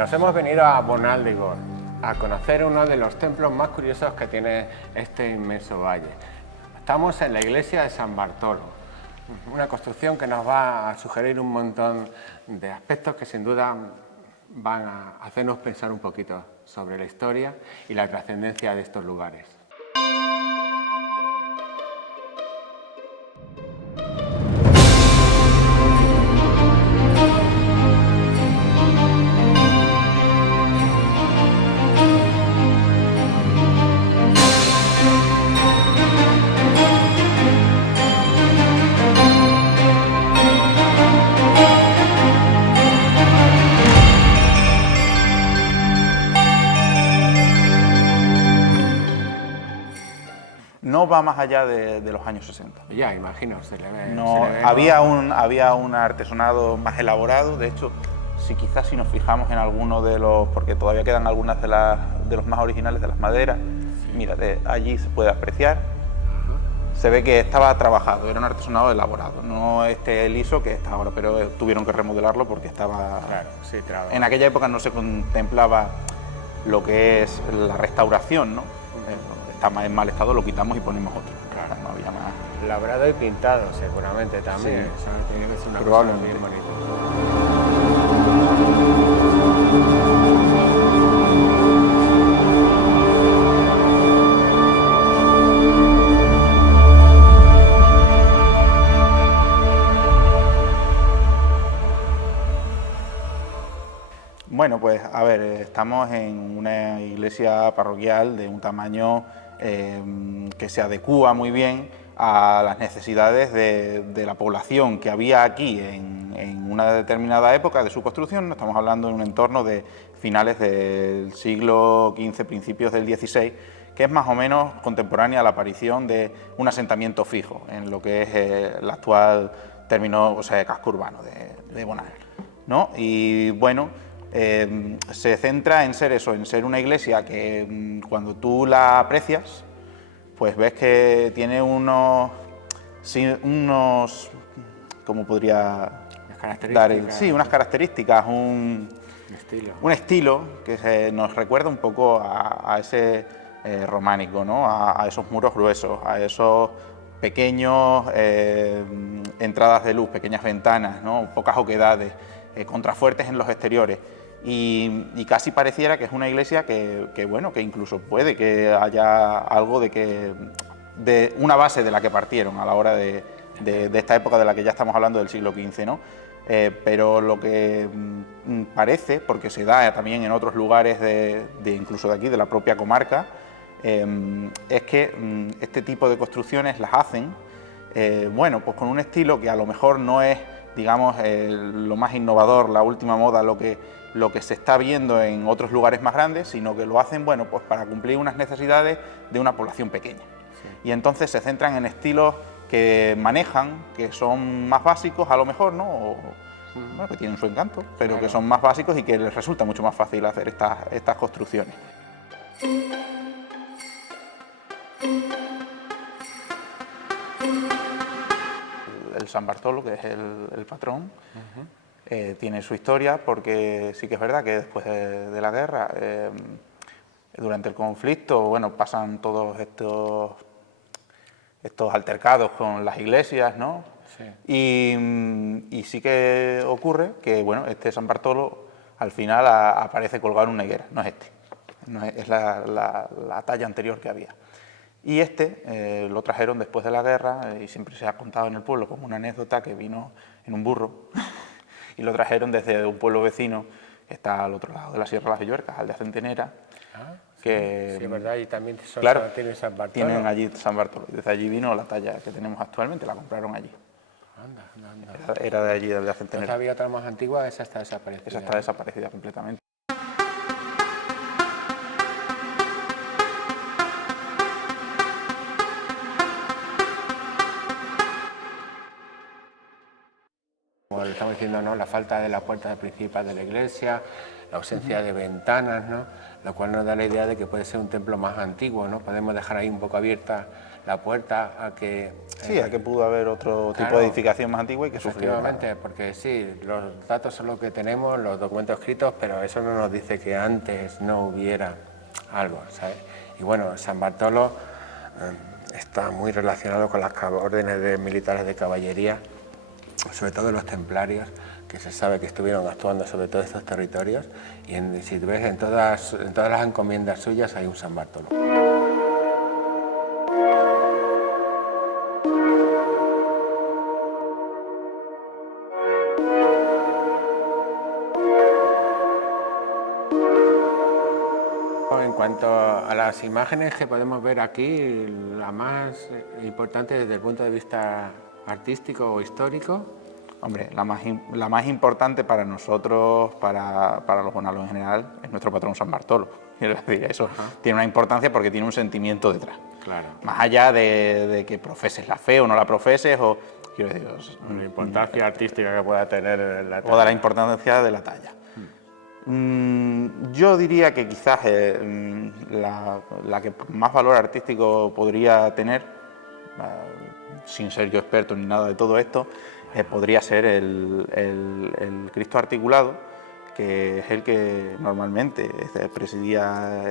Nos hemos venido a Bonal de Gor a conocer uno de los templos más curiosos que tiene este inmenso valle. Estamos en la iglesia de San Bartolo, una construcción que nos va a sugerir un montón de aspectos que sin duda van a hacernos pensar un poquito sobre la historia y la trascendencia de estos lugares. No va más allá de los años 60. Ya, imagino, se le ve... No, había un artesonado más elaborado. De hecho, si nos fijamos en alguno de los... porque todavía quedan algunas de los más originales de las maderas. Sí. Mira, allí se puede apreciar. Se ve que estaba trabajado, era un artesonado elaborado, no este liso que está ahora, pero tuvieron que remodelarlo porque estaba... Claro, sí, trabajado. En aquella época no se contemplaba lo que es la restauración, ¿no? Está en mal estado, lo quitamos y ponemos otro. Claro. No había más. Labrado y pintado seguramente también. Sí. Eso tiene que ser una cosa bien bonita. Bueno, pues a ver, estamos en una iglesia parroquial de un tamaño que se adecúa muy bien a las necesidades de la población que había aquí en una determinada época de su construcción. Estamos hablando de un entorno de finales del siglo XV, principios del XVI, que es más o menos contemporánea a la aparición de un asentamiento fijo en lo que es el actual término, o sea, casco urbano de Bonal, ¿no? Y bueno, se centra en ser eso, en ser una iglesia que cuando tú la aprecias, pues ves que tiene unos ¿cómo podría dar? Sí, unas características, un estilo que nos recuerda un poco a ese románico, ¿no? A esos muros gruesos, a esos pequeños entradas de luz, pequeñas ventanas, ¿no? Pocas oquedades, contrafuertes en los exteriores. Y casi pareciera que es una iglesia que bueno, que incluso puede que haya algo de una base de la que partieron a la hora de esta época de la que ya estamos hablando, del siglo XV, ¿no? Pero lo que parece, porque se da también en otros lugares incluso de aquí, de la propia comarca, es que este tipo de construcciones las hacen, bueno, pues con un estilo que a lo mejor no es, digamos, lo más innovador, la última moda, lo que se está viendo en otros lugares más grandes, sino que lo hacen, bueno, pues para cumplir unas necesidades de una población pequeña. Sí. Y entonces se centran en estilos que manejan, que son más básicos a lo mejor, ¿no? Bueno, que tienen su encanto, pero claro, que son más básicos y que les resulta mucho más fácil hacer estas construcciones. El San Bartolo, que es el patrón, tiene su historia, porque sí que es verdad que después de la guerra, durante el conflicto, bueno, pasan todos estos altercados con las iglesias, ¿no? Sí. Y sí que ocurre que, bueno, este San Bartolo al final aparece colgado en una higuera, no es este, es la talla anterior que había. Y lo trajeron después de la guerra, y siempre se ha contado en el pueblo como una anécdota, que vino en un burro y lo trajeron desde un pueblo vecino que está al otro lado de la Sierra de las Villuercas, Aldea Centenera. Que, sí, es verdad, y también tienen San Bartolo. Tienen allí San Bartolo, y desde allí vino la talla que tenemos actualmente, la compraron allí. Anda. Era de allí, de Aldea Centenera. ¿Entonces había otra más antigua? Esa está desaparecida. Esa está desaparecida completamente. Como le estamos diciendo, ¿no? La falta de la puerta principal de la iglesia, la ausencia de ventanas, ¿no? Lo cual nos da la idea de que puede ser un templo más antiguo, ¿no? Podemos dejar ahí un poco abierta la puerta a que... Sí, a que pudo haber otro tipo de edificación más antigua y que sufrió. Efectivamente, porque sí, los datos son lo que tenemos, los documentos escritos, pero eso no nos dice que antes no hubiera algo, ¿sabes? Y bueno, San Bartolo está muy relacionado con las órdenes de militares de caballería, sobre todo los templarios, que se sabe que estuvieron actuando sobre todos estos territorios, y si ves en todas las encomiendas suyas hay un San Bartolo. En cuanto a las imágenes que podemos ver aquí, la más importante desde el punto de vista artístico o histórico. Hombre, la más importante para nosotros, para los bonalos en general, es nuestro patrón San Bartolo. Quiero decir, eso tiene una importancia porque tiene un sentimiento detrás. Claro. Más allá de que profeses la fe o no la profeses, o quiero decir, la importancia artística que pueda tener la talla. O de la importancia de la talla. Yo diría que quizás la que más valor artístico podría tener, sin ser yo experto ni nada de todo esto, podría ser el Cristo articulado, que es el que normalmente presidía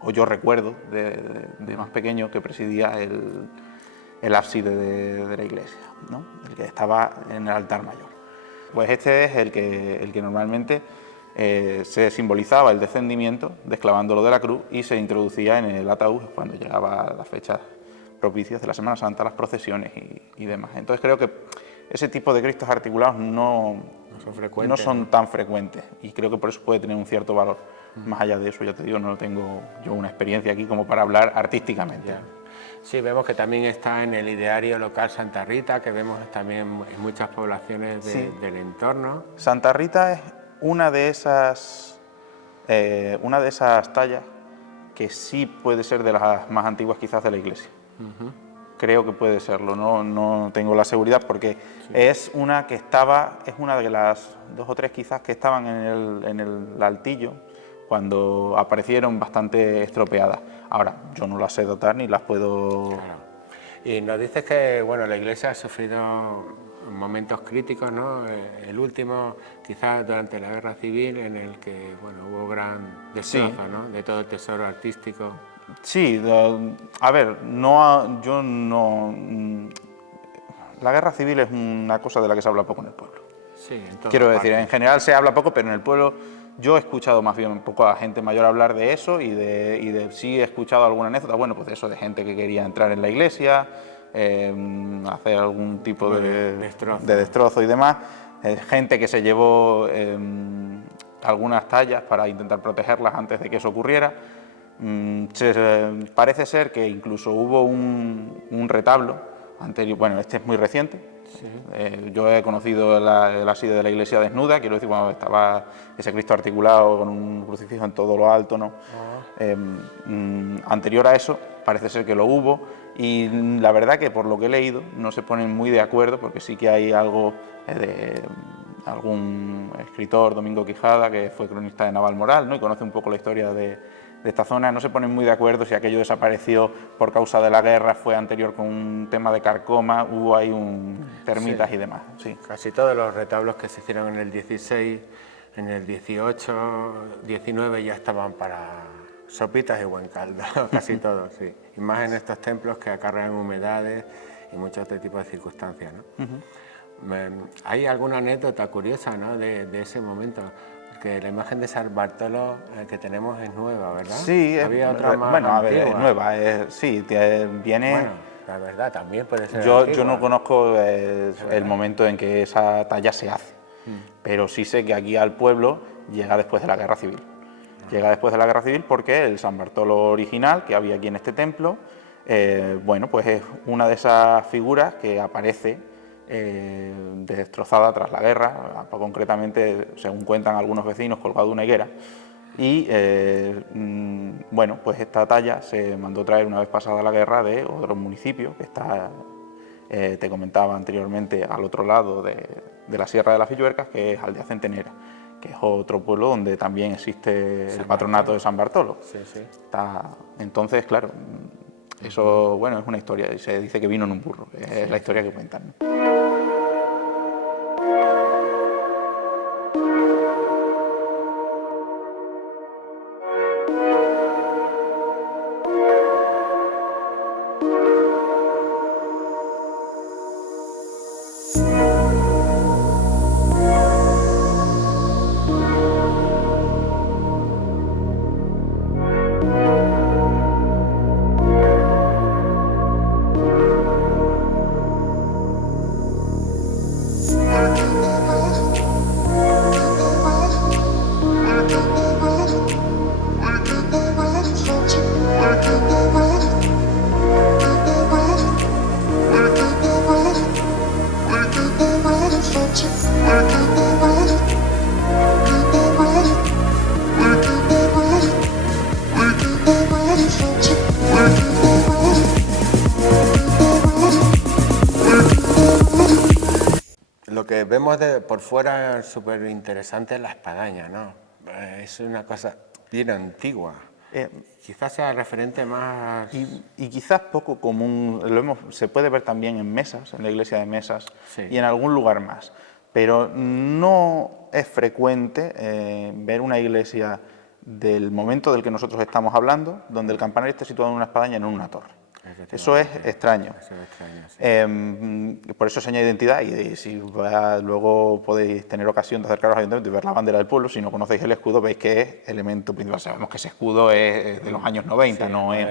o yo recuerdo de más pequeño, que presidía el ábside de la iglesia, ¿no? El que estaba en el altar mayor. Pues este es el que normalmente se simbolizaba el descendimiento, desclavándolo de la cruz, y se introducía en el ataúd cuando llegaba las fechas propicias de la Semana Santa, las procesiones y demás. Entonces creo que ese tipo de Cristos articulados no son tan frecuentes, y creo que por eso puede tener un cierto valor. Más allá de eso, ya te digo, no tengo yo una experiencia aquí como para hablar artísticamente. Ya. Sí, vemos que también está en el ideario local Santa Rita, que vemos también en muchas poblaciones del entorno. Santa Rita es una de esas tallas que sí puede ser de las más antiguas quizás de la iglesia. Creo que puede serlo, no tengo la seguridad porque es una de las 2 o 3 quizás que estaban en el altillo cuando aparecieron bastante estropeadas. Ahora, yo no las sé datar ni las puedo... Claro. Y nos dices que bueno, la iglesia ha sufrido momentos críticos, ¿no? El último, quizás durante la Guerra Civil, en el que bueno, hubo gran destrozo, ¿no? De todo el tesoro artístico. Sí, a ver, la Guerra Civil es una cosa de la que se habla poco en el pueblo. Sí, quiero decir, en general se habla poco, pero en el pueblo yo he escuchado más bien un poco a gente mayor hablar de eso y sí he escuchado alguna anécdota, bueno, pues de eso, de gente que quería entrar en la iglesia, hacer algún tipo de destrozo y demás, gente que se llevó algunas tallas para intentar protegerlas antes de que eso ocurriera. Parece ser que incluso hubo un retablo anterior, bueno, este es muy reciente. Sí. Yo he conocido el ábside de la iglesia desnuda, quiero decir, cuando estaba ese Cristo articulado con un crucifijo en todo lo alto, ¿no? Anterior a eso, parece ser que lo hubo, y la verdad que por lo que he leído no se ponen muy de acuerdo, porque sí que hay algo de algún escritor, Domingo Quijada, que fue cronista de Navalmoral, ¿no? Y conoce un poco la historia de esta zona. No se ponen muy de acuerdo si aquello desapareció por causa de la guerra, fue anterior con un tema de carcoma, hubo ahí termitas y demás. Sí. Casi todos los retablos que se hicieron en el 16, en el 18, 19 ya estaban para sopitas y buen caldo, casi todos, sí. Y más en estos templos que acarrean humedades y muchos otros tipos de circunstancias, ¿no? Hay alguna anécdota curiosa, ¿no? de ese momento. Que la imagen de San Bartolo que tenemos es nueva, ¿verdad? Sí, había otra más bueno, a ver, antigua. Es nueva, sí, viene... Bueno, la verdad, también puede ser Yo no conozco el momento en que esa talla se hace, pero sí sé que aquí al pueblo llega después de la Guerra Civil. Llega después de la Guerra Civil porque el San Bartolo original que había aquí en este templo, bueno, pues es una de esas figuras que aparece destrozada tras la guerra, concretamente, según cuentan algunos vecinos, colgado de una higuera. Y bueno, pues esta talla se mandó traer una vez pasada la guerra de otro municipio que está, te comentaba anteriormente, al otro lado de la Sierra de las Villuercas, que es Aldea Centenera, que es otro pueblo donde también existe el patronato de San Bartolo. Sí, sí. Entonces, claro, Eso, bueno, es una historia, y se dice que vino en un burro, es la historia que cuentan, ¿no? Lo que vemos por fuera es súper interesante la espadaña, ¿no? Es una cosa bien antigua. Quizás sea referente más... Y quizás poco común, se puede ver también en mesas, en la iglesia de Mesas, sí, y en algún lugar más, pero no es frecuente ver una iglesia del momento del que nosotros estamos hablando, donde el campanario esté situado en una espadaña, no en una torre. Eso es extraño. Eso es extraño, sí. Por eso seña identidad, y si luego podéis tener ocasión de acercaros al ayuntamiento y ver la bandera del pueblo, si no conocéis el escudo, veis que es elemento principal. Sabemos que ese escudo es de los años 90, sí, no es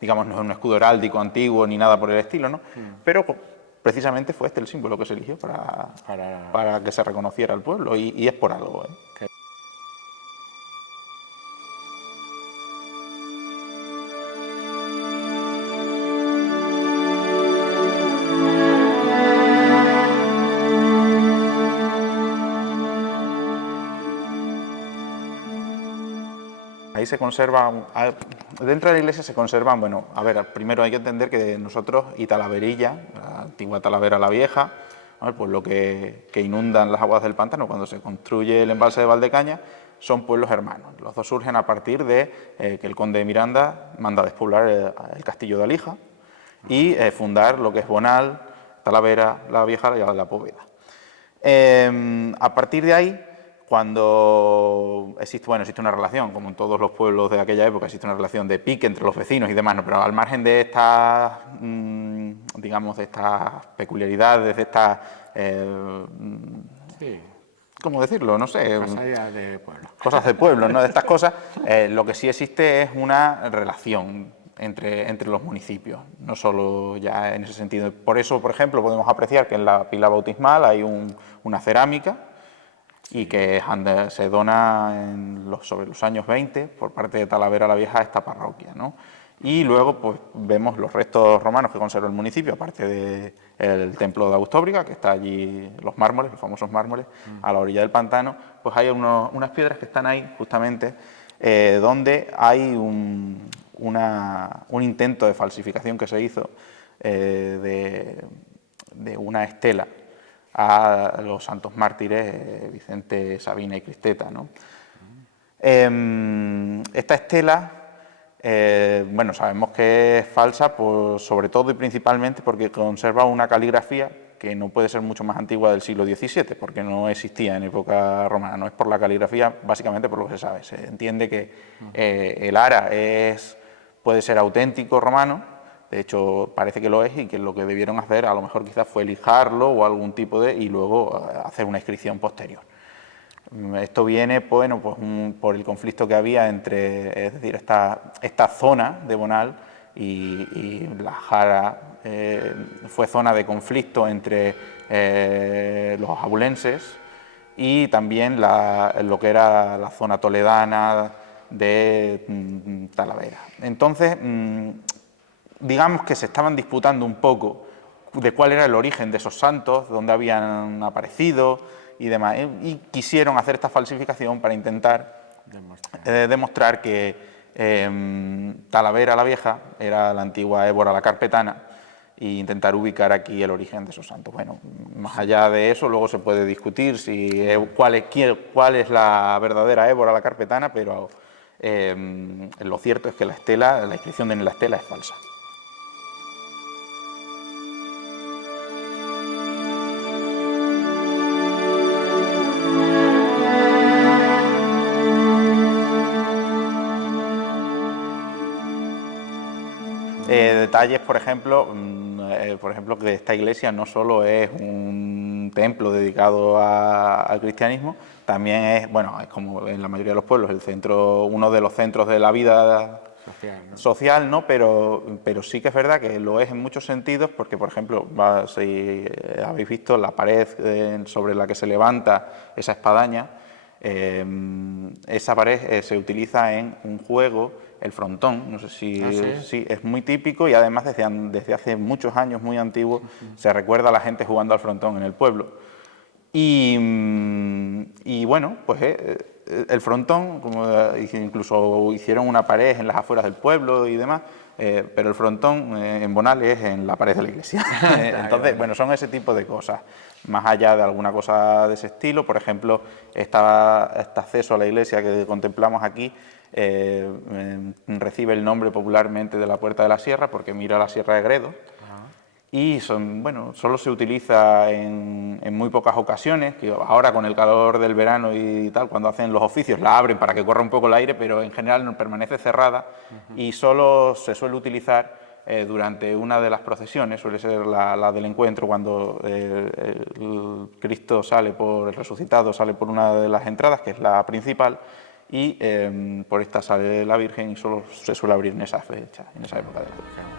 digamos, no es un escudo heráldico antiguo ni nada por el estilo, ¿no? Pero precisamente fue este el símbolo que se eligió para que se reconociera el pueblo, y es por algo, ¿eh? Ahí se conservan, dentro de la iglesia se conservan, bueno, a ver, primero hay que entender que nosotros y Talaverilla, la antigua Talavera la Vieja, pues lo que inundan las aguas del pantano cuando se construye el embalse de Valdecañas, son pueblos hermanos. Los dos surgen a partir de que el conde de Miranda manda despoblar el castillo de Alija y fundar lo que es Bonal, Talavera la Vieja y la Póveda. A partir de ahí, cuando existe una relación, como en todos los pueblos de aquella época, existe una relación de pique entre los vecinos y demás, ¿no? Pero al margen de estas, digamos, de estas peculiaridades, de estas, sí, ¿cómo decirlo? No sé. Cosas de pueblo. Cosas de pueblo, ¿no? De estas cosas, lo que sí existe es una relación entre los municipios, no solo ya en ese sentido. Por eso, por ejemplo, podemos apreciar que en la pila bautismal hay una cerámica, y que se dona sobre los años 20 por parte de Talavera la Vieja a esta parroquia, ¿no? Y luego pues vemos los restos romanos que conserva el municipio, aparte del templo de Austóbriga, que está allí, los mármoles, los famosos mármoles, a la orilla del pantano, pues hay unas piedras que están ahí justamente donde hay un intento de falsificación que se hizo de una estela a los santos mártires Vicente, Sabina y Cristeta, ¿no? Esta estela, bueno, sabemos que es falsa, sobre todo y principalmente porque conserva una caligrafía que no puede ser mucho más antigua del siglo XVII, porque no existía en época romana. No es por la caligrafía, básicamente por lo que se sabe. Se entiende que el ara puede ser auténtico romano. De hecho, parece que lo es, y que lo que debieron hacer a lo mejor quizás fue lijarlo o algún tipo y luego hacer una inscripción posterior. Esto viene, bueno, pues, por el conflicto que había entre, es decir, esta zona de Bonal y la Jara, fue zona de conflicto entre los abulenses y también lo que era la zona toledana de Talavera. Entonces, digamos que se estaban disputando un poco de cuál era el origen de esos santos, dónde habían aparecido y demás, y quisieron hacer esta falsificación para intentar demostrar que Talavera la Vieja era la antigua Évora la Carpetana, e intentar ubicar aquí el origen de esos santos. Bueno, más allá de eso, luego se puede discutir cuál es la verdadera Évora la Carpetana, pero lo cierto es que la inscripción en la estela es falsa. Detalles, por ejemplo, que esta iglesia no solo es un templo dedicado al cristianismo, también es, bueno, es como en la mayoría de los pueblos, uno de los centros de la vida social, ¿no? Pero sí que es verdad que lo es en muchos sentidos, porque, por ejemplo, si habéis visto la pared sobre la que se levanta esa espadaña, esa pared se utiliza en un juego, el frontón, no sé si, sí, es muy típico y además desde hace muchos años, muy antiguo, se recuerda a la gente jugando al frontón en el pueblo. Y bueno, pues el frontón, incluso hicieron una pared en las afueras del pueblo y demás, pero el frontón en Bonales es en la pared de la iglesia. Entonces, bueno, son ese tipo de cosas. Más allá de alguna cosa de ese estilo, por ejemplo, este acceso a la iglesia que contemplamos aquí recibe el nombre popularmente de la Puerta de la Sierra porque mira la Sierra de Gredos. Y solo se utiliza en muy pocas ocasiones, que ahora con el calor del verano y tal, cuando hacen los oficios la abren para que corra un poco el aire, pero en general no permanece cerrada y solo se suele utilizar durante una de las procesiones, suele ser la del encuentro, cuando el Cristo el resucitado sale por una de las entradas, que es la principal, y por esta sale la Virgen y solo se suele abrir en esa fecha, en esa época del año.